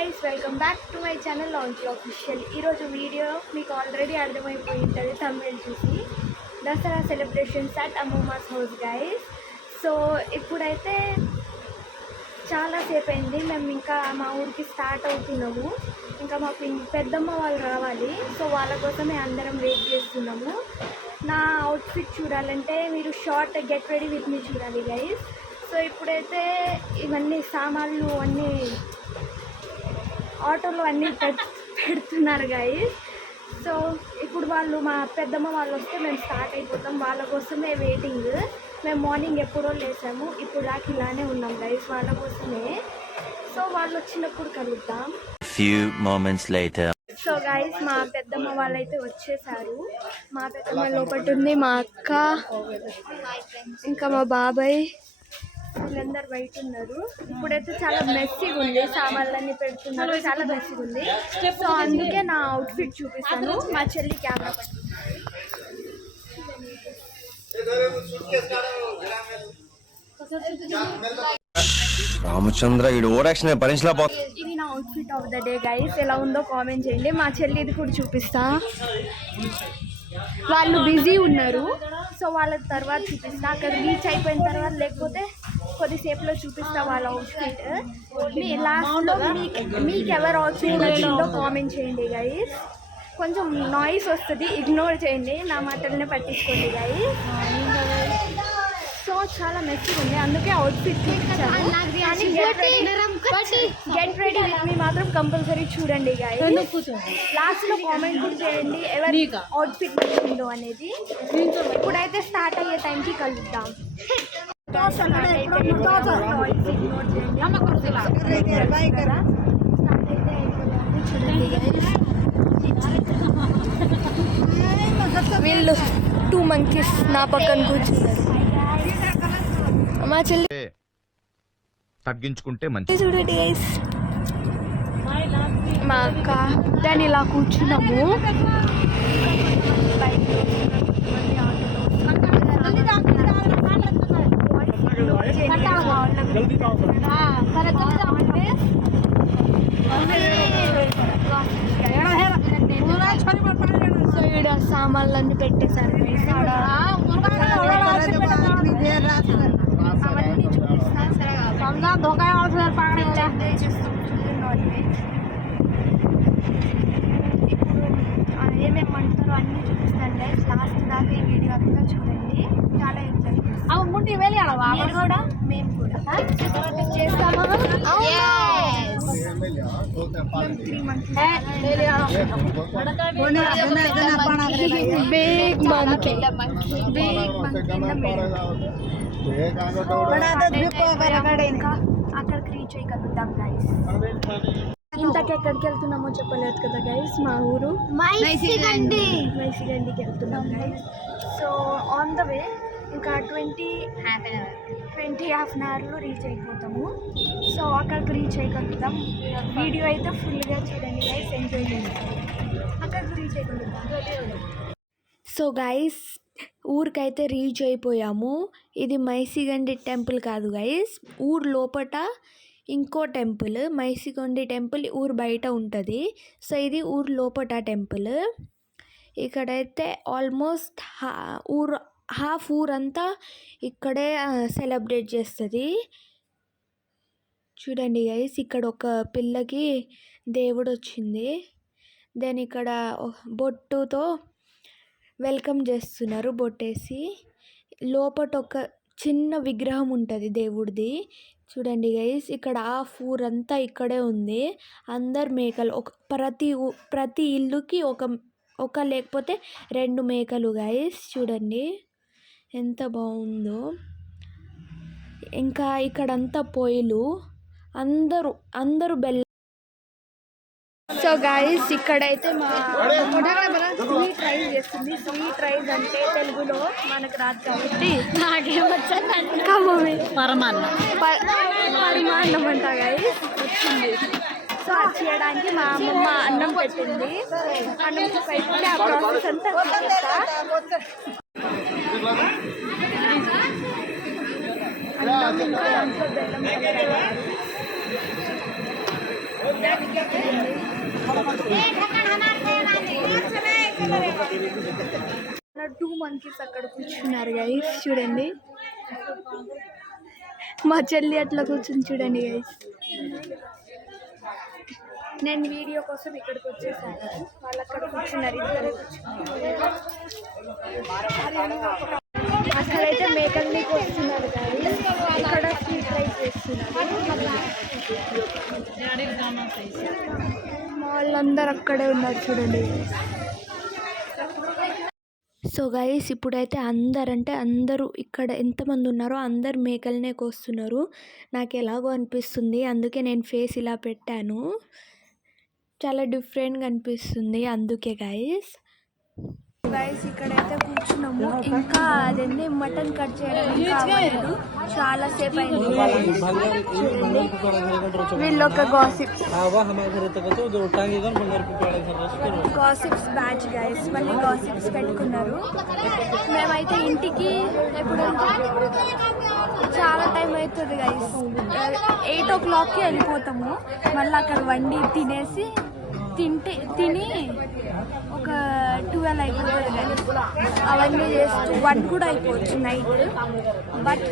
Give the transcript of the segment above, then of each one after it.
guys, welcome back to my channel Launch Official. ఈరోజు video మీకు already అర్థమైపోయి ఉంటుంది thumbnail చూసి. Dasara celebrations at ammamma's house guys. So ఇప్పుడైతే చాలాసేపు అయింది, మేము ఇంకా మా ఊరికి స్టార్ట్ అవుతున్నాము. ఇంకా మా పెద్దమ్మ వాళ్ళు రావాలి, సో వాళ్ళ కోసమే అందరం వెయిట్ చేస్తున్నాము. నా అవుట్ఫిట్ చూడాలంటే మీరు short get ready with me చూడాలి గైస్. సో ఇప్పుడైతే ఇవన్నీ సామాన్లు అన్నీ ఆటోలో అన్నీ పెడుతున్నారు గైస్. సో ఇప్పుడు వాళ్ళు మా పెద్దమ్మ వాళ్ళు వస్తే మేము స్టార్ట్ అయిపోతాం, వాళ్ళ కోసమే వెయిటింగ్. మేము మార్నింగ్ ఎప్పుడో లేసాము, ఇప్పుడు దాకా ఇలానే ఉన్నాం గైస్ వాళ్ళ కోసమే. సో వాళ్ళు వచ్చినప్పుడు కలుద్దాం. సో గైస్ మా పెద్దమ్మ వాళ్ళైతే వచ్చేసారు. మా పెద్దమ్మ లోపల ఉంది, మా అక్క ఇంకా మా బాబాయ్ వీళ్ళందరూ బయట ఉన్నారు. ఇప్పుడైతే చాలా మెస్సీగా ఉంది, సామాన్లన్నీ పెడుతున్నారు, చాలా మెస్సీగా ఉంది. సో అందుకే నా అవుట్ఫిట్ చూపిస్తాను. మా చెల్లి కెమెరా రామచంద్ర ఇది నా outfit of the day guys. ఎలా ఉందో కామెంట్ చేయండి. మా చెల్లి ఇది కూడా చూపిస్తా, వాళ్ళు బిజీ ఉన్నారు, సో వాళ్ళ తర్వాత చూపిస్తా. అక్కడ రీచ్ అయిపోయిన తర్వాత లేకపోతే కొద్దిసేపులో చూపిస్తా వాళ్ళ అవుట్ఫిట్. మీ లాస్ట్లో మీకు ఎవరు అవుట్ఫిట్ నచ్చిందో కామెంట్ చేయండి గైస్. కొంచెం నాయిస్ వస్తుంది, ఇగ్నోర్ చేయండి, నా మాటలనే పట్టించుకోండి గైస్. సో చాలా మెచ్చిగా ఉంది, అందుకే outfit get ready with me మాత్రం కంపల్సరీ చూడండి గైస్. లాస్ట్లో కామెంట్ కూడా చేయండి ఎవరి అవుట్ఫిట్ నచ్చిందో అనేది. ఇప్పుడైతే స్టార్ట్ అయ్యే టైంకి కలుద్దాం. వీళ్ళు 2 monkeys నా పక్కన కూర్చున్నారు. మా చెల్లి తగ్గించుకుంటే మంచి. చూడండి గైస్, మా అక్క దాన్ని ఇలా కూర్చున్నాము. సో ఇక్కడ సామాన్లన్నీ పెట్టేశారు గైస్. అవన్నీ చూపిస్తాను సరేగా. ఇప్పుడు ఏమేమి అంటారో అన్నీ చూపిస్తాను గైస్. లాస్ట్ దాకా ఈ వీడియో అంతా చూడండి, చాలా ఎంజాయ్ చేస్తాం. మేము కూడా చేస్తామా? బిగ్ మంకీ ఇంకా అక్కడికి రీచ్ అయ్యి కలుద్దాం గైస్. ఇంతకు ఎక్కడికి వెళ్తున్నామో చెప్పలేదు కదా గైస్. మా ఊరు మైసిగండికి వెళ్తున్నాం guys. So on the way ఇంకా 20 హాఫ్ అన్ అవర్లో రీచ్ అయిపోతాము. సో అక్కడికి రీచ్ అయిపోతాం. వీడియో అయితే ఫుల్గా చూడండి గైస్, ఎంజాయ్ చేస్తాం. అక్కడికి రీచ్ అయిపోతాం. సో గైస్ ఊరికైతే రీచ్ అయిపోయాము. ఇది మైసిగండి టెంపుల్ కాదు గైస్, ఊరు లోపట ఇంకో టెంపుల్. మైసిగండి టెంపుల్ ఊరు బయట ఉంటుంది, సో ఇది ఊరు లోపట టెంపుల్. ఇక్కడైతే ఆల్మోస్ట్ హాఫ్ ఊరంతా ఇక్కడే సెలబ్రేట్ చేస్తుంది. చూడండి గైస్, ఇక్కడ ఒక పిల్లకి దేవుడు వచ్చింది, దెన్ ఇక్కడ బొట్టుతో వెల్కమ్ చేస్తున్నారు, బొట్టేసి. లోపట ఒక చిన్న విగ్రహం ఉంటుంది దేవుడిది. చూడండి గైస్, ఇక్కడ హాఫ్ ఊరంతా ఇక్కడే ఉంది. అందరు మేకలు, ప్రతి ఇల్లుకి ఒక లేకపోతే 2 మేకలు గైస్. చూడండి ఎంత బాగుందో. ఇంకా ఇక్కడంతా పొయ్యిలు, అందరూ బెల్ల. సో గైస్ ఇక్కడైతే మా స్వీట్ రైస్ చేస్తుంది. స్వీట్ రైస్ అంటే తెలుగులో మనకు రాదు కాబట్టి పరమాన్నం అంట గైస్ వచ్చింది. సో అది చేయడానికి మా అమ్మమ్మ అన్నం పెట్టింది. అన్నం పెట్టి ఆ ప్రాసెస్ అంతా టూ మంకీస్ అక్కడ కూర్చున్నారు గైస్, చూడండి. మా చెల్లి అట్లా కూర్చుని చూడండి గైస్. నేను వీడియో కోసం ఇక్కడికి వచ్చేసాను. వాళ్ళు అక్కడ కూర్చున్నారు, ఇద్దరే కూర్చున్నారు. అక్కడైతే మేకల్ని వస్తున్నారు గైస్, ఇక్కడ స్వీట్ రైస్ చేస్తున్నారు. వాళ్ళందరూ అక్కడే ఉన్నారు చూడండి. సో గైస్, ఇప్పుడైతే అందరూ ఇక్కడ ఎంతమంది ఉన్నారో అందరు మేకలనే కోస్తున్నారు. నాకు ఎలాగో అనిపిస్తుంది, అందుకే నేను ఫేస్ ఇలా పెట్టాను. చాలా డిఫరెంట్గా అనిపిస్తుంది, అందుకే గైస్. ఇక్కడైతే కూర్చున్నాము. ఇంకా అదన్నీ మటన్ కట్ చేయడం ఇంకా అవ్వలేదు, చాలాసేపు అయింది. వీళ్ళొక గాసిప్స్ బ్యాచ్ గైస్, మళ్ళీ గాసిప్స్ పెట్టుకున్నారు. మేమైతే ఇంటికి ఎప్పుడు చాలా టైం అవుతుంది గైస్, 8 o'clockకి వెళ్ళిపోతాము. మళ్ళీ అక్కడ వండి తినేసి తిని ఒక 12 అయిపోతుంది గైస్. అవన్నీ చేస్తూ 1 కూడా అయిపోవచ్చు నైట్. బట్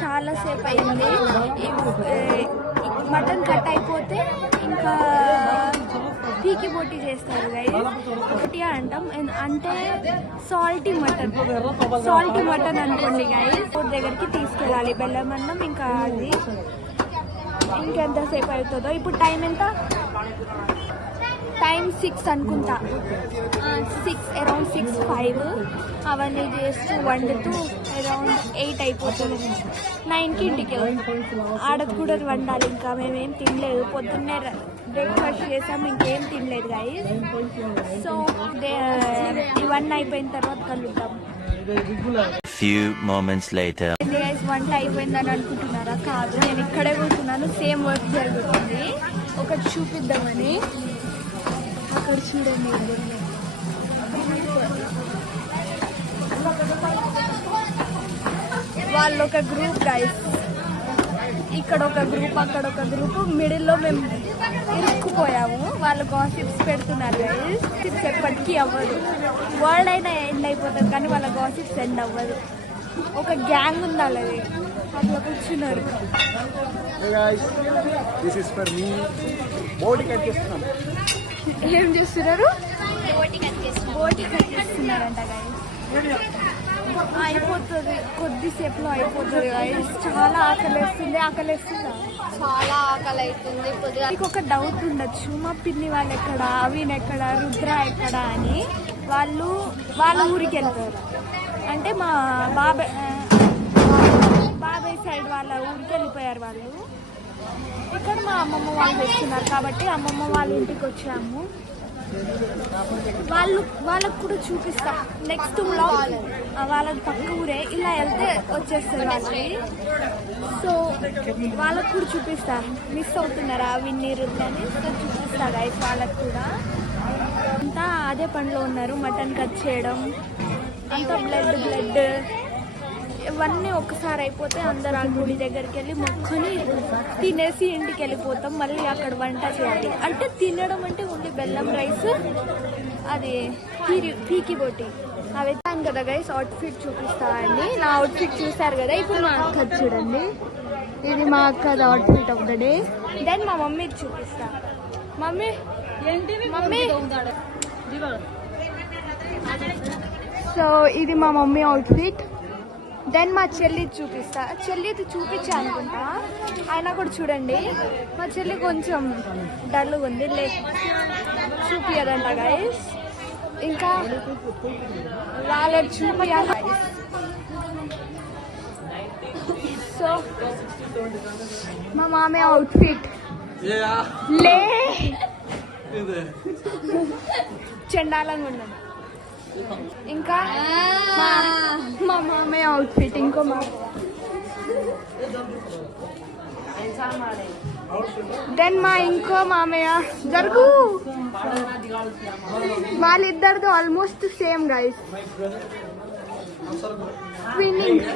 చాలాసేపు అయింది. మటన్ కట్ అయిపోతే ఇంకా పీకి బోటి చేస్తారు గైస్. బోటి అంటాం, అంటే సాల్టీ మటన్ అనుకోండి గైస్. దగ్గరికి తీసుకెళ్ళాలి బెల్లం అన్నం. ఇంకా అది ఇంకెంతసేపు అవుతుందో. ఇప్పుడు టైం ఎంత? టైం 6 అనుకుంటా, 6 అరౌండ్ 6-5. అవన్నీ చేస్తూ వండుతూ అరౌండ్ 8 అయిపోతుంది. 9కి ఇంటికి ఆడది కూడా వండాలి. ఇంకా మేమేం తినలేదు, పొద్దున్నే బ్రేక్ఫాస్ట్ చేసాం, ఇంకేం తినలేదు గైస్. సో ఇవన్నీ అయిపోయిన తర్వాత కలుద్దాం. Few moments later. గైస్, వంట అయిపోయిందని అనుకుంటున్నారా? కాదు, నేను ఇక్కడే కూర్చున్నాను, సేమ్ వర్క్ జరుగుతుంది. ఒకటి చూపిద్దామని. అక్కడ చూడండి, వాళ్ళు ఒక గ్రూప్ గైస్. ఇక్కడ ఒక గ్రూప్, అక్కడ ఒక గ్రూప్, మిడిల్లో మేము ఇరుక్కుపోయాము. వాళ్ళు గాసిప్స్ పెడుతున్నారు గైస్. గాసిప్స్ ఎప్పటికీ అవ్వదు, వరల్డ్ అయినా ఎండ్ అయిపోతుంది కానీ వాళ్ళ గాసిప్స్ ఎండ్ అవ్వదు. ఒక గ్యాంగ్ ఉండాలి, అది అట్లా కూర్చున్నారు. ఏం చేస్తున్నారు? బోటి కట్ చేస్తున్నారంట గైస్. అయిపోతుంది, కొద్దిసేపులో అయిపోతుంది గైస్. చాలా ఆకలిస్తుందా? చాలా ఆకలి అవుతుంది. మీకు ఒక డౌట్ ఉండొచ్చు, మా పిన్ని వాళ్ళు ఎక్కడ, అవిన్ ఎక్కడ, రుద్ర ఎక్కడ అని. వాళ్ళు వాళ్ళ ఊరికి వెళ్తారు. అంటే మా బాబాయ్ సైడ్ వాళ్ళ ఊరికి వెళ్ళిపోయారు వాళ్ళు. ఇక్కడ మా అమ్మమ్మ వాళ్ళు వస్తున్నారు కాబట్టి అమ్మమ్మ వాళ్ళ ఇంటికి వచ్చాము. వాళ్ళకు కూడా చూపిస్తాం నెక్స్ట్ వ్లాగ్. వాళ్ళది పక్క ఊరే, ఇలా వెళ్తే వచ్చేస్తారు వాళ్ళకి. సో వాళ్ళకు కూడా చూపిస్తాను. మిస్ అవుతున్నారా విన్ని రుద్రని? సో చూపిస్తా గైస్ వాళ్ళకు కూడా. అంతా అదే పనిలో ఉన్నారు, మటన్ కట్ చేయడం అంతా. బ్లడ్ ఇవన్నీ ఒకసారి అయిపోతే అందరు ఆ గుడి దగ్గరికి వెళ్ళి మొక్కుని తినేసి ఇంటికి వెళ్ళిపోతాం. మళ్ళీ అక్కడ వంట చేయాలి. అంటే తినడం అంటే ఓన్లీ బెల్లం రైస్, అది పీకి బోటి అవి తాను కదా గైస్. అవుట్ఫిట్ చూపిస్తా అండి. నా అవుట్ఫిట్ చూసారు కదా. ఇప్పుడు మా అక్క చూడండి, ఇది మా అక్కది outfit of the day. Then మా మమ్మీకి చూపిస్తా. మమ్మీ సో ఇది మా మమ్మీ అవుట్ఫిట్. దెన్ మా చెల్లి చూపిస్తా. చెల్లిది చూపించా అనుకుంటా, అయినా కూడా చూడండి. మా చెల్లి కొంచెం డల్గా ఉంది, చూపియదంట గైస్. ఇంకా వాళ్ళ చూపియాలి. సో మా మామే అవుట్ఫిట్ లే చెండాలంగా ఉన్నది. ఇంకా మా మామయ్య అవుట్ఫిట్. ఇంకో మా దెన్ మా ఇంకో మామయ్య జరుగు. వాళ్ళిద్దరితో ఆల్మోస్ట్ సేమ్ గైస్. ట్విన్నింగ్.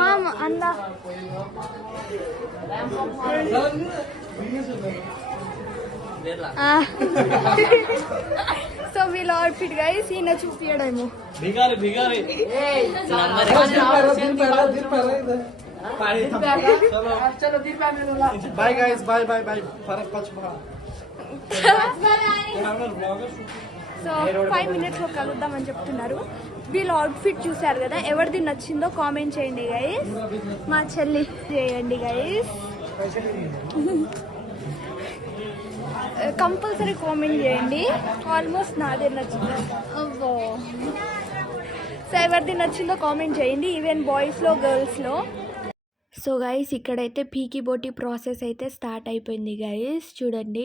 మామ అందా సో వీళ్ళ అవుట్ఫిట్ గైస్ ఈయన చూపించడేమో Bye guys, bye bye bye. Farak pachha. So 5 minutes లో కలుద్దామని చెప్తున్నారు. వీళ్ళ అవుట్ఫిట్ చూసారు కదా, ఎవరిది నచ్చిందో కామెంట్ చేయండి గైస్. మా చెల్లి చేయండి గైస్, కంపల్సరీ కామెంట్ చేయండి. ఆల్మోస్ట్ నాదే నచ్చింది. అవ్వో. సో ఎవరిది నచ్చిందో కామెంట్ చేయండి, ఈవెన్ బాయ్స్లో గర్ల్స్లో. సో గైస్ ఇక్కడైతే పీకి బోటి ప్రాసెస్ అయితే స్టార్ట్ అయిపోయింది గైస్. చూడండి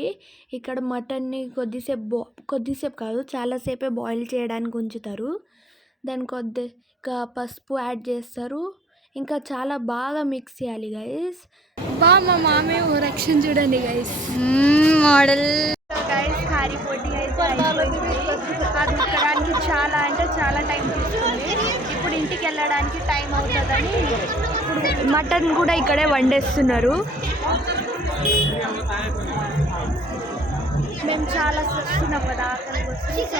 ఇక్కడ మటన్ని కొద్దిసేపు కాదు చాలాసేపే బాయిల్ చేయడానికి ఉంచుతారు. దాని కొద్దిగా పసుపు యాడ్ చేస్తారు, ఇంకా చాలా బాగా మిక్స్ చేయాలి గైస్. మా మామే ఓ రక్షణ చూడండి గైస్, మోడల్ గైస్. కారీ పోటీ అయితే అయిపోయింది. అది ఉక్కడానికి చాలా అంటే చాలా టైం తీసుకుంది. ఇప్పుడు ఇంటికి వెళ్ళడానికి టైం అవుతుందని ఇప్పుడు మటన్ కూడా ఇక్కడే వండేస్తున్నారు. మేము చాలా వస్తున్నాం కదా అక్కడికి వచ్చి. సో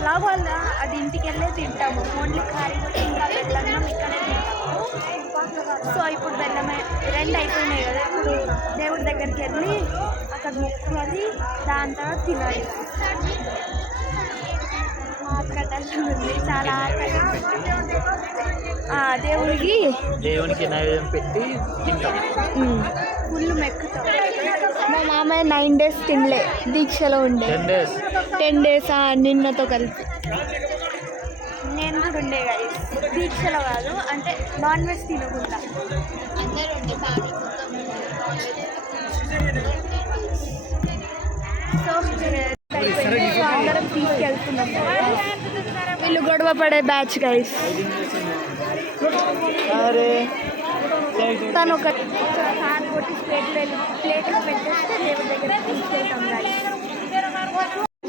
ఎలాగో అలా అది ఇంటికి వెళ్ళే తింటాము. ఓన్లీ కారీ పోటీ ఇంకా బెల్లం ఇక్కడే తింటాము. సో ఇప్పుడు బెల్లమే 2 అయిపోయినాయి కదా, ఇప్పుడు దేవుడి దగ్గరికి వెళ్ళి అక్కడ మొక్కుకొని దాని తర్వాత తినాలి. ఆకలి ఉంది, చాలా ఆకలి. దేవునికి నైవేద్యం పెట్టి తింటాం, ఫుల్ మెక్కుతాం. మా మామయ్య 9 days తినలే, దీక్షలో ఉండే. 10 days నిన్నతో కలిపి. నేను కూడా ఉండే గైస్, దీక్షలో కాదు, అంటే నాన్ వెజ్ తినకుండా. సో అందరం తీసుకెళ్తున్నాం. వీళ్ళు గొడవ పడే బ్యాచ్ గైస్. తను ఒక ఫ్యాన్ కొట్టి ప్లేట్లో పెట్టేస్తే దేవుడి దగ్గర తీసుకెళ్తాం గైస్.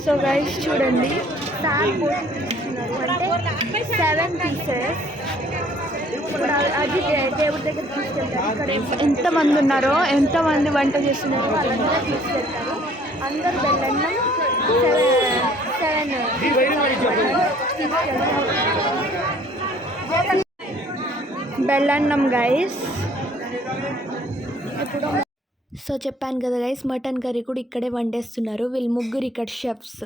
సో గైస్ చూడండి, ఫ్యాన్ కొట్టి తీసుకున్నారు అంటే 7 pieces. ఇప్పుడు అది దేవుడి దగ్గర తీసుకెళ్తారు. ఇక్కడ ఎంతమంది ఉన్నారో, ఎంతమంది వంట చేస్తున్నారో వాళ్ళందరూ తీసుకెళ్తారు. అందరు బెల్లన్నం 7 బెల్లన్నం గైస్. ఇప్పుడు సో చెప్పాను కదా గైస్, మటన్ కర్రీ కూడా ఇక్కడే వండేస్తున్నారు. వీళ్ళు ముగ్గురు ఇక్కడ షెఫ్స్.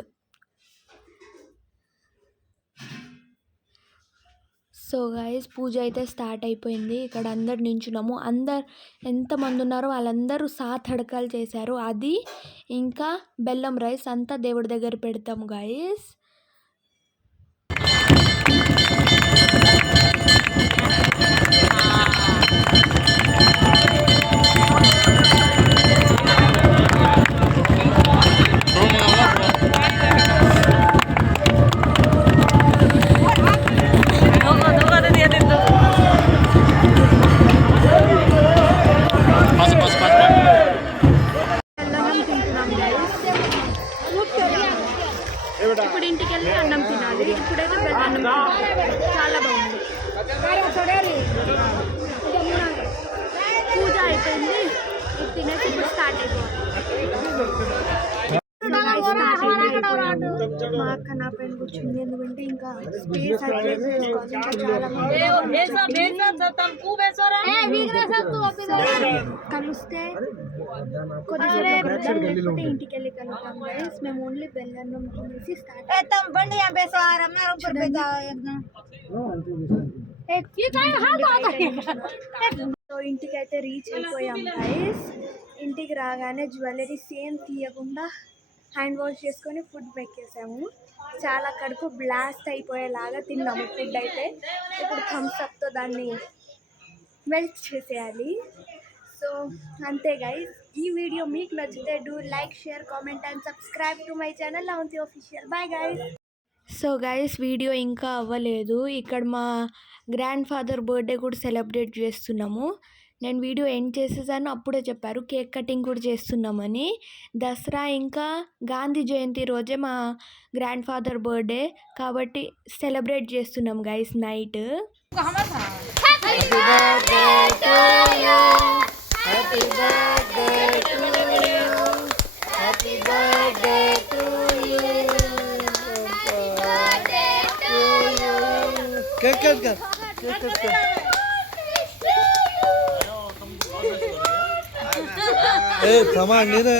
సో గైస్ పూజ అయితే స్టార్ట్ అయిపోయింది. ఇక్కడ అందరు నించున్నాము. ఎంతమంది ఉన్నారో వాళ్ళందరూ సాతడకాలు చేశారు. అది ఇంకా బెల్లం రైస్ అంతా దేవుడి దగ్గర పెడతాము గైస్. ఇప్పుడు ఇంటికి వెళ్ళి అన్నం తినాలి. ఇప్పుడైతే బెల్లన్నం చాలా బాగుంది. పూజ అయిపోయింది, తినేసి ఇప్పుడు స్టార్ట్ అయిపోయింది. మా అక్క నా పైన కూర్చుంది, ఎందుకంటే ఇంకా స్పేస్ చాలా కలిస్తే కొద్దిసేపు ఇంటికి వెళ్ళి కలుగుతాం గైస్. మేము ఓన్లీ బెల్లన్నం తినేసి స్టార్ట్. సో ఇంటికి అయితే రీచ్ అయిపోయాం గైస్. ఇంటికి రాగానే జ్యువెలరీ సేమ్ తీయకుండా హ్యాండ్ వాష్ చేసుకొని ఫుడ్ పెట్టేసాము. చాలా కడుపు బ్లాస్ట్ అయిపోయేలాగా తిన్నాము ఫుడ్ అయితే. ఇప్పుడు థమ్స్ అప్తో దాన్ని మెల్ట్ చేసేయాలి. సో అంతే గైస్, ఈ వీడియో మీకు నచ్చితే do like, share, comment and subscribe to my channel Lavanthi official. Bye guys. So guys video ఇంకా అవ్వలేదు. ఇక్కడ మా గ్రాండ్ ఫాదర్ బర్త్డే కూడా సెలబ్రేట్ చేస్తున్నాము. నేను వీడియో ఎండ్ చేసేసాను, అప్పుడే చెప్పారు కేక్ కటింగ్ కూడా చేస్తున్నామని. దసరా ఇంకా గాంధీ జయంతి రోజే మా గ్రాండ్ ఫాదర్ బర్త్డే కాబట్టి సెలబ్రేట్ చేస్తున్నాం గైస్ నైట్. ए थमा नहीं रे